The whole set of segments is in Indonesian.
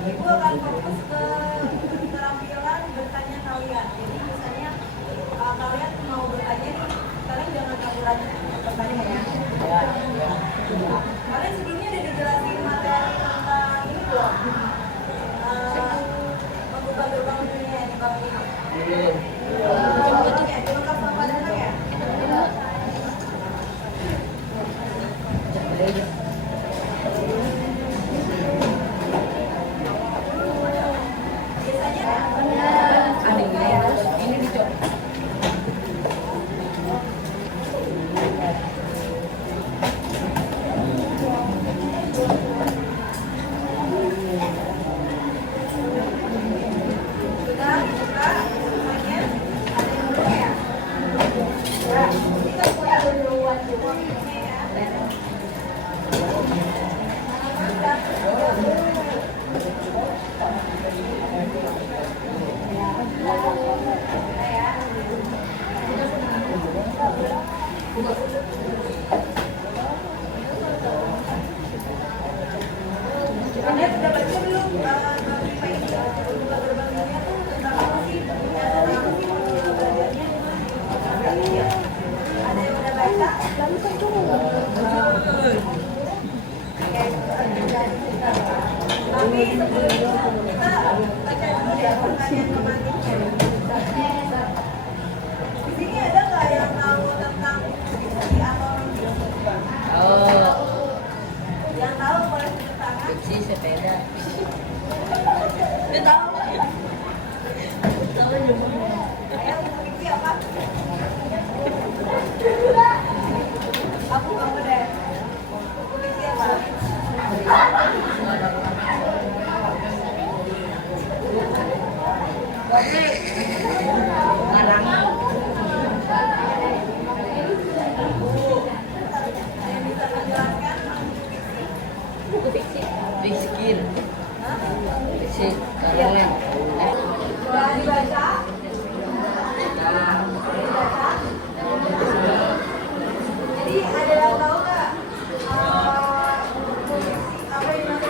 Ibu akan fokus ke keterampilan bertanya kalian. Jadi misalnya kalian mau bertanya nih, kalian jangan ragu-ragu bertanya ya. Kalian sebelumnya udah dijelasin materi tentang ini belum? Membuka gerbang dunia yang bang ini. Dilengkap sama datang ya? Tapi sebelum itu kita baca dulu ya pertanyaan kemarinnya. Di sini ada nggak yang tahu tentang fiksi atau non-fiksi? Oh, Yang tahu boleh tunjuk tangan. fiksi sepeda. Dia tahu nggak ya? Ayo, fiksi apa? Kamu deh. Fiksi apa? Miskin. Fiksi karangan. Coba dibaca. Jadi ada yang tahu nggak apa yang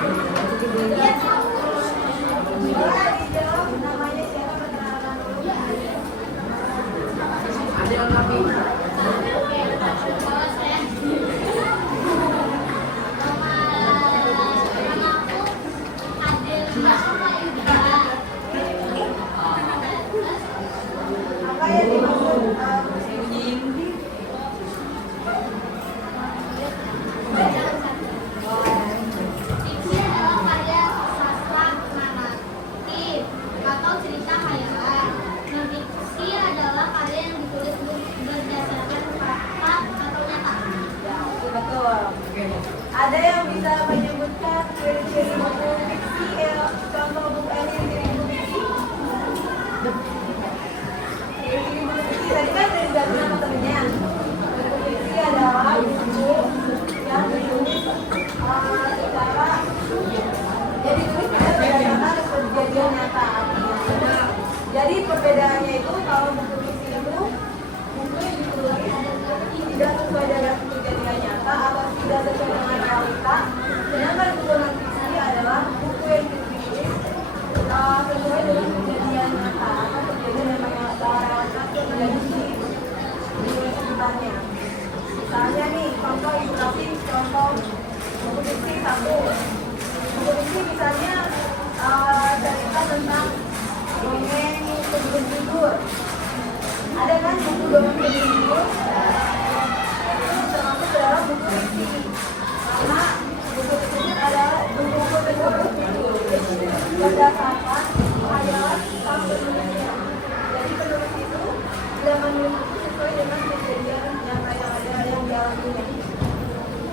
boleh dijawab namanya siapa, perkenalan dulu. Ada yang kami. Apa yang dimaksud Fiksi adalah karya sastra naratif atau cerita khayalan. Non-fiksi adalah karya yang ditulis berdasarkan fakta atau nyata. betul? Ada yang bisa menyebutkan ciri-ciri buku fiksi, contoh buku ciri buku fiksi? Ciri-ciri buku fiksi tadi kan dari jelasin sama temennya. Buku fiksi adalah buku yang ditulis secara jadi tulis berdasarkan kejadian nyata. Jadi perbedaannya itu kalau buku fiksi itu buku yang ditulis tidak sesuai dengan kejadian nyata atau tidak sesuai dengan realita. Sedangkan buku non fiksi adalah buku yang ditulis sesuai dengan kejadian nyata atau kejadian yang realita terjadi di sekitarnya. Misalnya nih, contoh ilustrasi, contoh buku fiksi satu. Buku fiksi misalnya cerita tentang dongeng sebelum tidur. Ada kan buku dongeng sebelum tidur? Itu termasuk dalam buku fiksi. Karena buku tersebut adalah buku tersebut berdasarkan khayalan sang penulisnya. Jadi penulis itu tidak menulis buku sesuai dengan kejadian nyata yang ada yang dialaminya.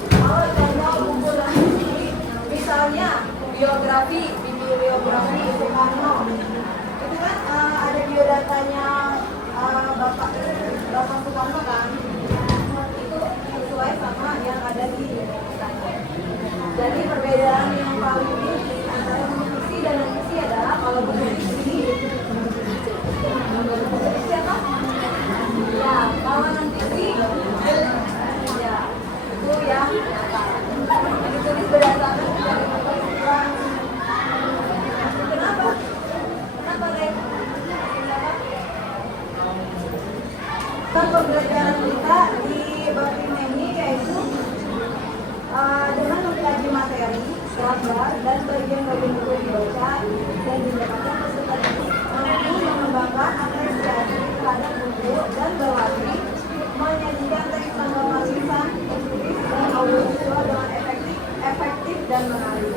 Kalau contoh buku non fiksi, misalnya biografi, bibliografi Soekarno, itu kan ada biodatanya Bapak Soekarno kan. sama yang ada di bukunya. Jadi perbedaan yang paling tinggi antara buku fiksi dan non fiksi adalah kalau buku fiksi siapa? Ya, kalau non fiksi ya itu yang nyata. Ditulis berdasarkan dari pengetahuan. Kenapa? Kenapa, Rek? Pembelajaran kita di bab 5 ini yaitu dengan mempelajari materi, gambar, dan bagian-bagian buku yang dibaca dan didapatkan peserta didik mampu mengembangkan apresiasi terhadap buku dan berlatih menyajikan teks tanggal tulisan, tertulis, dan audiovisual dengan efektif dan menarik.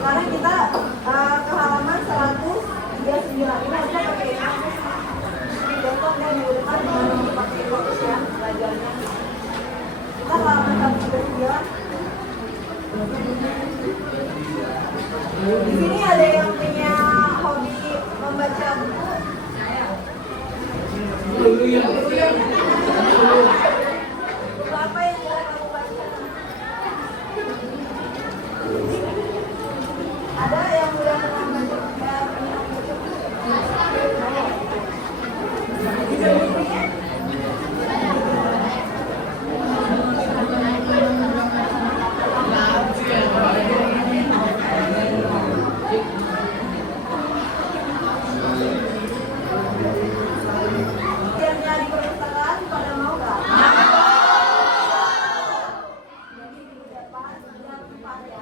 Sekarang kita ke halaman 139. Ini harusnya pakai contoh dan minggu depan mau pakai fokus ya belajarnya. Kita halaman 139. Di sini ada yang punya hobi membaca buku. Buku apa yang kamu baca? Ada yang udah pernah baca di perpustakaan pada mau nggak? Jadi di depan jam 4 ya.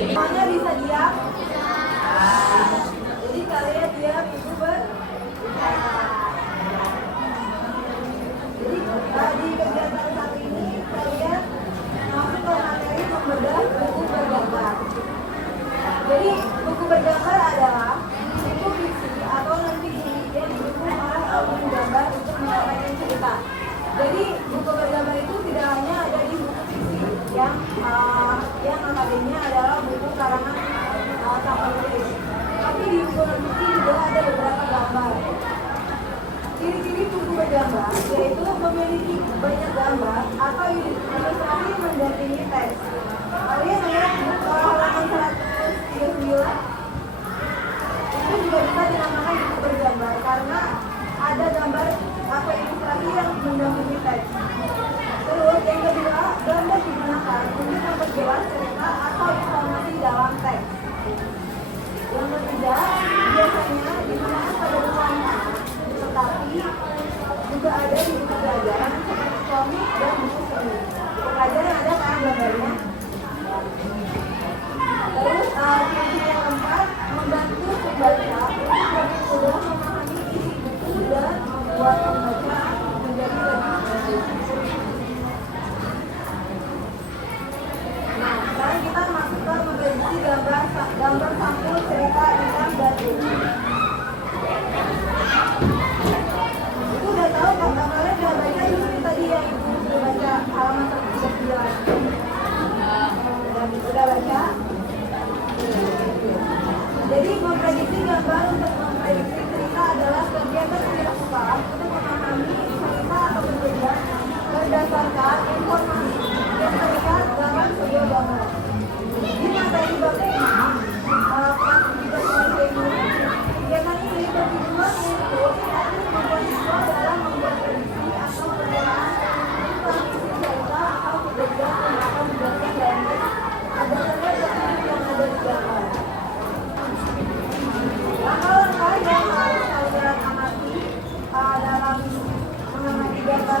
Semuanya bisa diam. Jadi kalian diam itu Jadi di kegiatan saat ini kalian masuk ke materi membedah buku bergambar. Jadi buku bergambar adalah buku fiksi atau non fiksi yang didukung oleh album gambar untuk menyampaikan cerita. Jadi buku bergambar itu tidak hanya ada di buku fiksi yang notabene adalah buku karangan tanpa tulis, tapi di buku non fiksi juga ada beberapa gambar. Ciri-ciri buku bergambar yaitu memiliki banyak gambar atau ilustrasi mendampingi teks. Kalian lihat halaman 139 itu juga bisa dinamakan buku bergambar karena ada gambar atau ilustrasi yang mendampingi teks. Terus yang kedua, gambar digunakan untuk memperjelas cerita atau informasi dalam teks. Yang ketiga, biasanya digunakan pada buku anak, tetapi juga ada di buku pelajaran seperti komik dan buku seni. Buku pelajaran ada kan gambarnya. Terus fungsi yang keempat, membantu pembaca untuk lebih mudah memahami isi buku dan membuat pembaca menjadi lebih baik. Nah, sekarang kita masuk ke memprediksi gambar sampul cerita Intan dan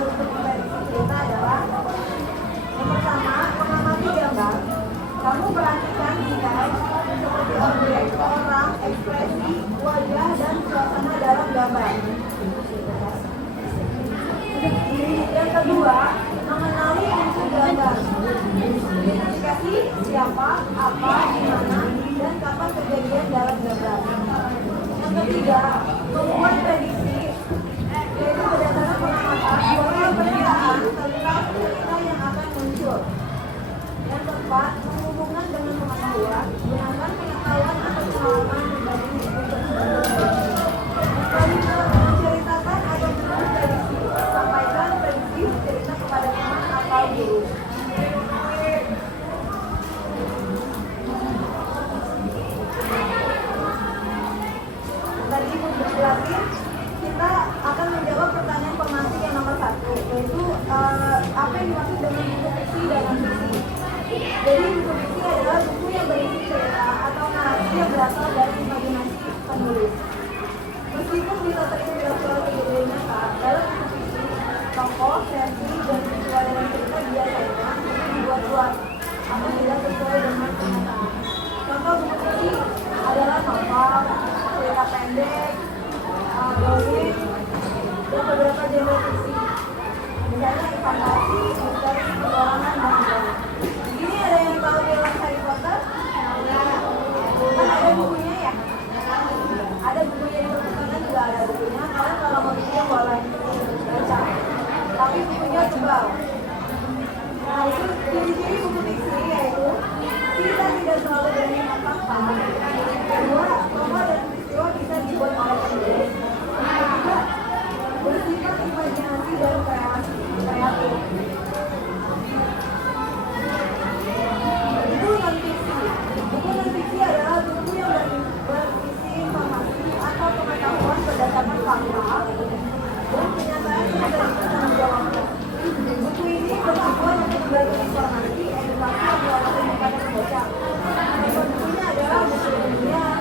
untuk memprediksi cerita adalah yang pertama, mengamati gambar. Kamu perhatikan detail seperti objek, orang, ekspresi, wajah, dan suasana dalam gambar. Yang kedua, mengenali unsur gambar. Identifikasi siapa, apa, di mana, dan kapan kejadian dalam gambar. Yang ketiga, membuat prediksi, yaitu berdasarkan pengamatan atau perkiraan tentang cerita yang akan muncul. Yang keempat, menghubungkan dengan pengetahuan, gunakan pengetahuan atau pengalaman pribadi untuk menceritakan atau menulis prediksi, sampaikan prediksi cerita kepada teman atau guru. Tadi Ibu jelasin, kita akan menjawab pertanyaan pemantik yang nomor 1, yaitu apa yang dimaksud dengan buku fiksi dan non-fiksi. Jadi buku fiksi adalah buku yang berisi cerita atau narasi yang berasal dari imajinasi penulis. Meskipun bisa terinspirasi oleh kejadian nyata, dalam buku fiksi, tokoh, versi, dan visual dalam cerita biasanya dibuat-buat atau tidak sesuai dengan kenyataan. Contoh buku fiksi adalah novel, cerita pendek, dongeng, dan beberapa genre fiksi. Misalnya fantasi, misteri, petualangan, dan sebagainya. Ini ada yang tahu film Harry Potter? Kan ada bukunya ya? Ada bukunya di perpustakaan juga ada bukunya. Kalian kalau mau bukunya boleh baca. Tapi bukunya tebal. Nah itu ciri-ciri buku fiksi yaitu cerita tidak selalu beranikan fakta. Kedua, tokoh dan peristiwa bisa dibuat oleh penulis. Ketiga, bersifat imajinasi dan kreatif. Itu non-fiksi. Buku non-fiksi adalah buku yang berisi informasi atau pengetahuan berdasarkan fakta dan kenyataan yang bertanggung jawab. Buku ini bertujuan untuk memberi informasi, edukasi, atau wawasan kepada pembaca. Bukunya adalah buku ilmiah,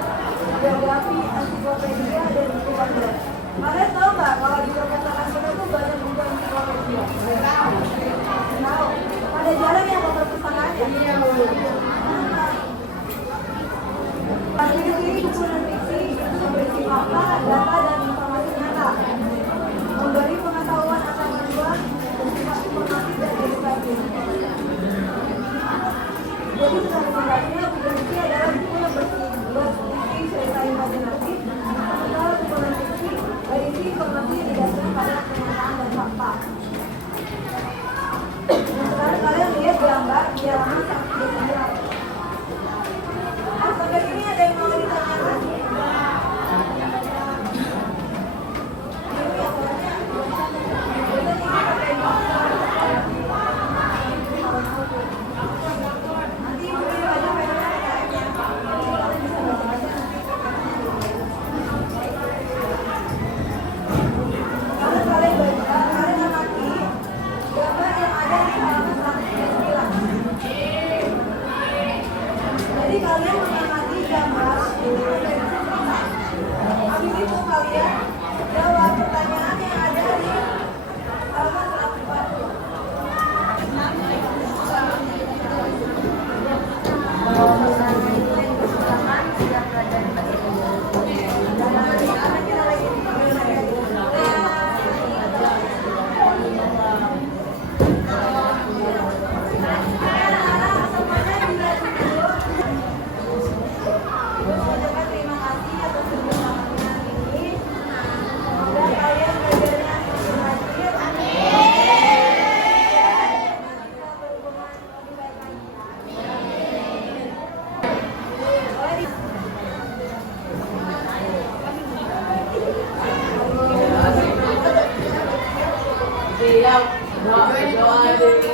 biografi, ensiklopedia, dan buku pelajaran. Kalian tahu nggak kalau di perpustakaan kita tuh banyak buku ensiklopedia? Tahu? Ada jarang yang ke perpustakaan ya? Ciri-ciri buku non-fiksi itu berisi fakta, data, dan informasi nyata, memberi pengetahuan atau panduan, bersifat informatif dan edukasi. Jadi secara singkatnya, buku fiksi adalah buku yang berisi cerita imajinatif, sementara buku non-fiksi berisi informasi yang didasarkan pada kenyataan dan fakta. Nah, sekarang kalian lihat gambar di halaman 129. Sampai sini ada yang mau ditanyakan? Jadi kalian mengamati gambar, habis itu kalian jawab pertanyaan yang ada di halaman 140. Kalau misalnya itu yang perpustakaan sudah belajar terima kasih atas kerjasama ini. Semoga kalian belajarnya berhasil. Berhubungan lebih baik lagi. Siap, doa.